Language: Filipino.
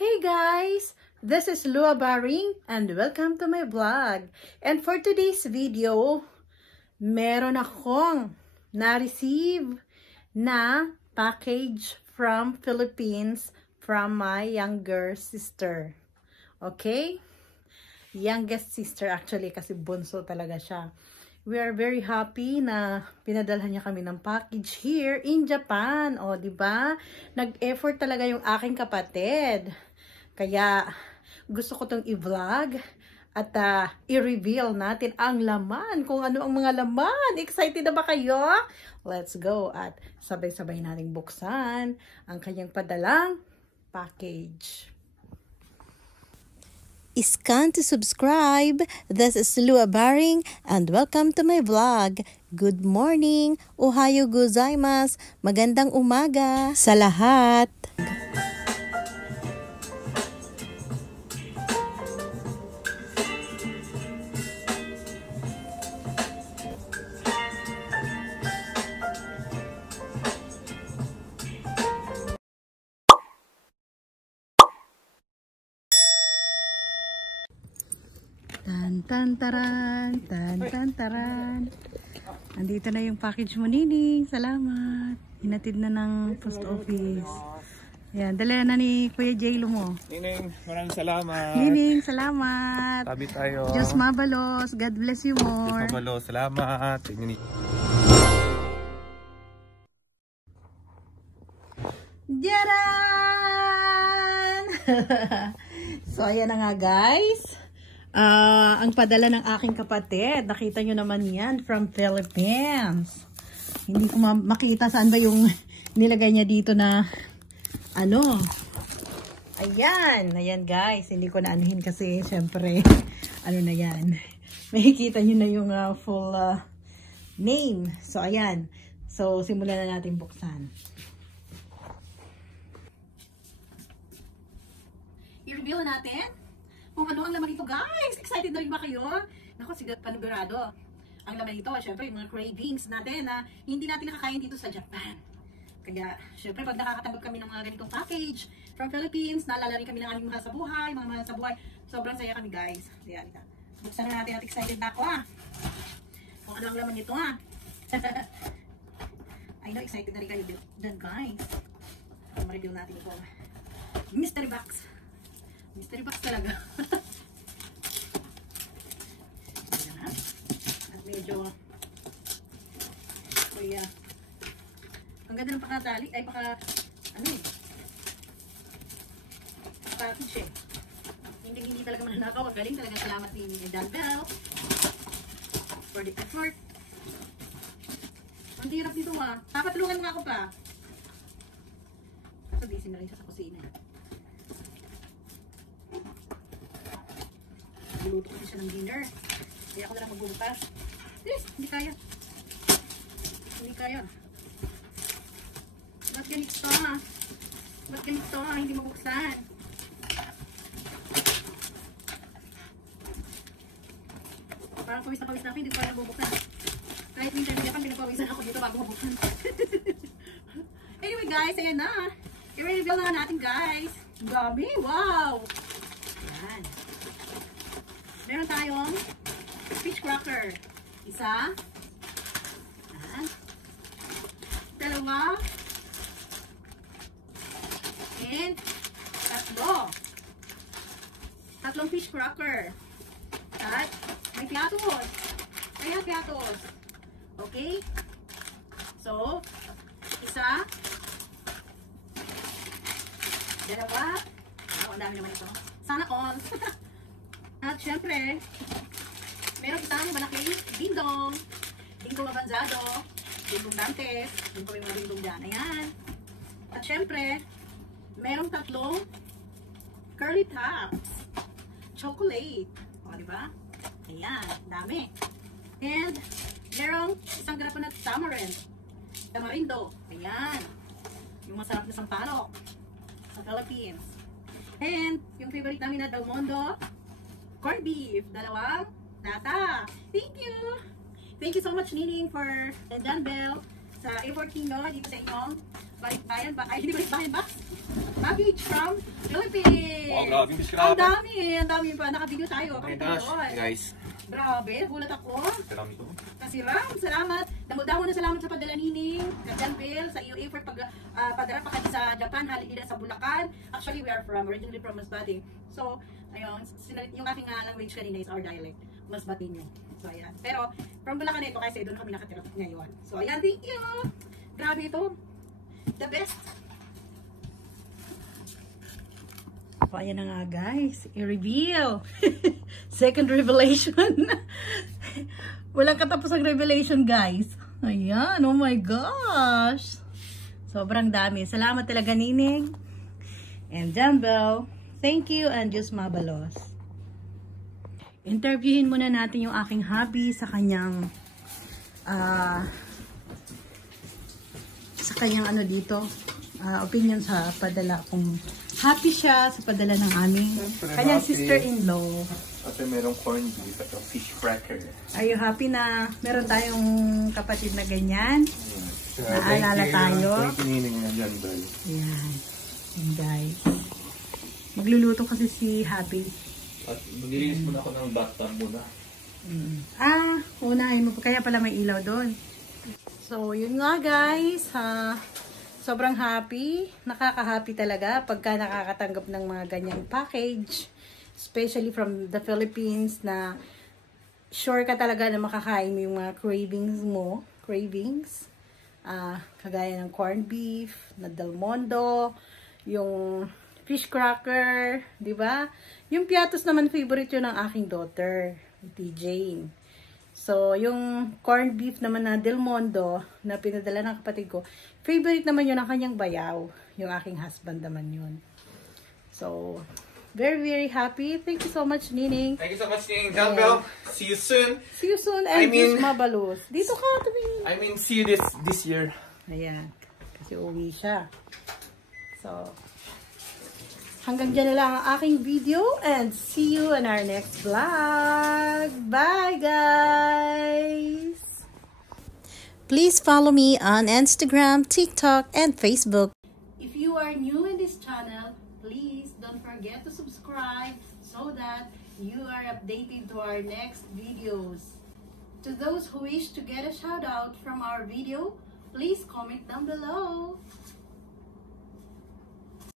Hey guys! This is Lua Baring and welcome to my vlog. And for today's video, meron akong na-receive na package from Philippines from my younger sister. Okay? Youngest sister actually kasi bunso talaga siya. We are very happy na pinadalhan niya kami ng package here in Japan. O, diba? Nag-effort talaga yung aking kapatid. Kaya, gusto ko tong i-vlog at i-reveal natin ang laman. Kung ano ang mga laman. Excited na ba kayo? Let's go at sabay-sabay nating buksan ang kanyang padalang package. Scan to subscribe. This is Lua Baring and welcome to my vlog. Good morning. Ohayo gozaimasu. Magandang umaga sa lahat. Tan-tan-taran, tan-tan-taran. Andito na yung package mo, Nining. Salamat. Hinatid na ng post office. Ayan, dala na ni Kuya J-Lo mo. Nining, maraming salamat. Nining, salamat. Tabi tayo. Diyos mabalos. God bless you more. Diyos mabalos. Salamat. Diyaran! So, ayan na nga, guys. Ang padala ng aking kapatid. Nakita nyo naman yan from Philippines. Hindi ko makita saan ba yung nilagay niya dito na ano. Ayan. Ayan guys. Hindi ko na anuhin kasi syempre ano na yan. Makikita nyo na yung full name. So ayan. So simulan na natin buksan. I-reveal natin kung ano ang laman nito, guys. Excited na rin ba kayo? Naku, sigat panigurado. Ang laman nito, syempre, yung mga cravings natin na hindi natin nakakain dito sa Japan. Kaya, syempre, pag nakakatanggap kami ng mga ganitong package from Philippines, naalala rin kami ng aming mahal sa buhay, mga mahal sa buhay. Sobrang saya kami, guys. Ayan, buksan na natin at excited na ako, kung ano ang laman nito, I know, excited na rin kayo dyan, guys. Ma-review natin ito. Mystery box. Mystery box talaga. Ayan na. At medyo kaya ang ganda ng pakatali ay package hindi talaga mananakaw. Galing talaga. Salamat ni Danbel for the effort. Ang hirap dito papatulungan nga ako pa. So busy na rin siya sa kusina. Luto kasi siya ng dinner. Kaya ako na lang magbubukas. Hindi kaya. Hindi kaya. Ba't ganito? Ba't ganito? Hindi mabuksan. Parang pawis na pawis na ako. Hindi ko kaya mabuksan. Kahit minsan hindi ako pinapawisan ako dito bago mabuksan. Anyway guys, ayan na. I-reveal na natin guys. Dami. Wow! Ayan. Meron tayong fish cracker. Isa. Ayan. Dalawa. And tatlo. Tatlong fish cracker. At may piatos. Ayan, piatos. Okay? So, isa. Dalawa. Ang dami naman ito. Sana all. At syempre, meron isang malaking dingdong. Dingdong avanzado. Dingdong dantes. Dingdong may mga dingdong dyan. Ayan. At syempre, merong tatlong curly tops. Chocolate. O, diba? Ayan. Dami. And, merong isang grapa na tamarindo. Ayan. Yung masarap na sampalok. Sa Philippines. And, yung favorite namin na Del Mundo, corned beef, dalawang lata. Thank you! Thank you so much, Nining, for and Danbel sa effort nyo dito sa inyong balikbayan ba? Ay, hindi balikbayan ba? Package from Philippines! Grabe, fish Ang cracker. dami pa. Naka-video tayo. Oh my Pakita gosh, yun. guys. Grabe, gulat ako. Marami to. Kasi Ram, salamat. Damo-damo na salamat sa padala nining. Kajan Bill, sa iyo effort padala pa kami sa Japan, halili sa Bulacan. Actually, we are originally from Masbate. So, ayun, yung aking language kanina is our dialect. Masbateño. So, ayan. Pero, from Bulacan ito kasi doon kami nakatira ngayon. So, ayan, thank you. Grabe ito. The best. So, ayan na nga guys. I-reveal. Second revelation. Walang katapos ang revelation guys. Ayan. Oh my gosh. Sobrang dami. Salamat talaga Nining. And Jambel. Thank you and Diyos Mabalos. Interviewin muna natin yung aking hubby sa kanyang ano dito. Opinion sa padala kung happy siya sa padala ng aming kanyang sister-in-law. Kasi merong corned beef at fish cracker. Are you happy na meron tayong kapatid na ganyan? Naalala tayo? Thank you, Nining na dyan, Bel. Ayan. Ayan guys. Magluluto kasi si Happy. At maglilinis muna ako ng bathtub muna. Unahin mo. Kaya pala may ilaw doon. So, yun nga guys. Sobrang happy. Nakaka-happy talaga pagka nakakatanggap ng mga ganyang package. Especially from the Philippines na sure ka talaga na makakain mo yung mga cravings mo. Kagaya ng corned beef, na Del Mondo, yung fish cracker, di ba? Yung piatos naman favorite yun ng aking daughter, T. Jane. So, yung corned beef naman na Del Mondo na pinadala ng kapatid ko, favorite naman yun ng kanyang bayaw. Yung aking husband naman yun. So, very, very happy. Thank you so much, Nining. Thank you so much, Nining. Jambel, see you soon. See you soon and Diyos Mabalos. Dito ka, See you this year. Ayan. Kasi uwi siya. So, hanggang dyan na lang ang aking video and see you in our next vlog. Bye, guys! Please follow me on Instagram, TikTok, and Facebook. If you are new in this channel, please don't forget to subscribe so that you are updated to our next videos. To those who wish to get a shout out from our video, please comment down below.